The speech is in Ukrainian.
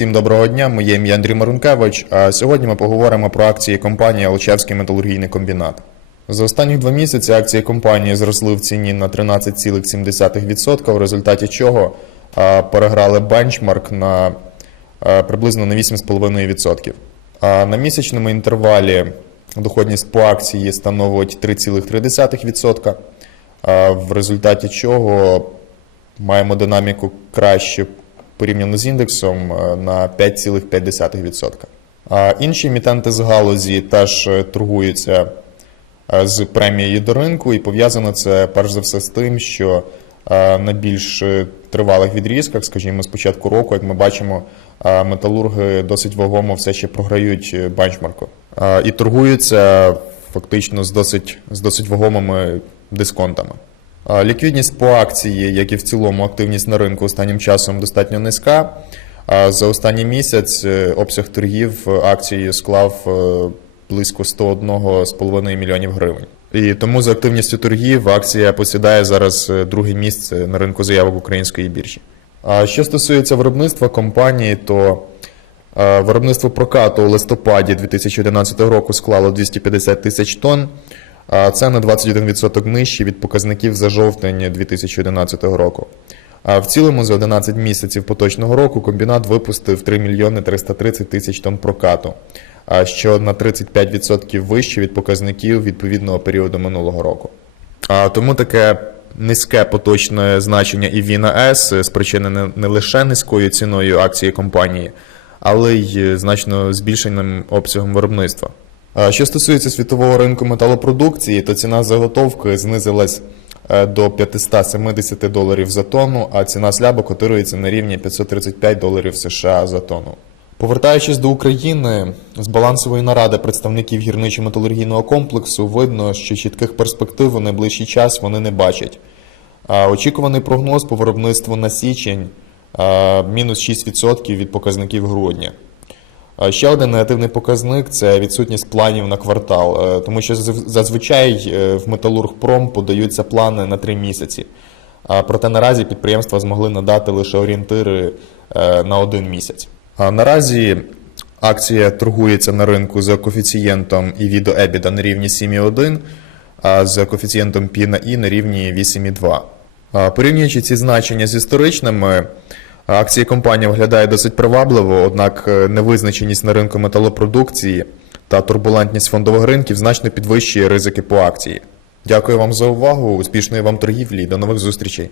Всім доброго дня, моє ім'я Андрій Марункевич. А сьогодні ми поговоримо про акції компанії Алчевський металургійний комбінат. За останні два місяці акції компанії зросли в ціні на 13,7%, в результаті чого переграли бенчмарк на приблизно на 8,5%. А на місячному інтервалі доходність по акції становить 3,3%, а, в результаті чого маємо динаміку краще порівняно з індексом е, на 5,5%. А інші емітенти з галузі теж е, торгуються е, з премією до ринку, і пов'язано це перш за все з тим, що на більш тривалих відрізках, скажімо, з початку року, як ми бачимо, металурги досить вагомо все ще програють бенчмарку. І торгуються фактично з досить, з досить вагомими дисконтами. Ліквідність по акції, як і в цілому активність на ринку останнім часом достатньо низька. За останній місяць е, обсяг торгів акцією склав е, близько 101,5 мільйонів гривень. І тому за активністю торгів акція посідає зараз е, друге місце на ринку заявок української біржі. А що стосується виробництва компанії, то виробництво прокату у листопаді 2011 року склало 250 тисяч тонн. Це на 21% нижче від показників за жовтень 2011 року. В цілому за 11 місяців поточного року комбінат випустив 3 мільйони 330 тисяч тонн прокату, що на 35% вище від показників відповідного періоду минулого року. Тому таке низьке поточне значення EV на S спричинене не лише низькою ціною акції компанії, але й значно збільшеним обсягом виробництва. А Що стосується світового ринку металопродукції, то ціна заготовки знизилась е, до 570 доларів за тонну, а ціна сляба котирується на рівні 535 доларів США за тонну. Повертаючись до України, з балансової наради представників гірничо-металургійного комплексу видно, що чітких перспектив у найближчий час вони не бачать. А Очікуваний прогноз по виробництву на січень а, мінус 6% від показників грудня. Ще один негативний показник це відсутність планів на квартал, е, тому що зазвичай е, в Металургпром подаються плани на три місяці. Проте наразі підприємства змогли надати лише орієнтири е, на один місяць. Наразі акція торгується на ринку за коефіцієнтом і до EBITDA на рівні 7,1, а за коефіцієнтом P на I на рівні 8,2. Порівнюючи ці значення з історичними, акції компанії виглядає досить привабливо, однак е, невизначеність на ринку металопродукції та турбулентність фондових ринків значно підвищує ризики по акції. Дякую вам за увагу, успішної вам торгівлі, до нових зустрічей.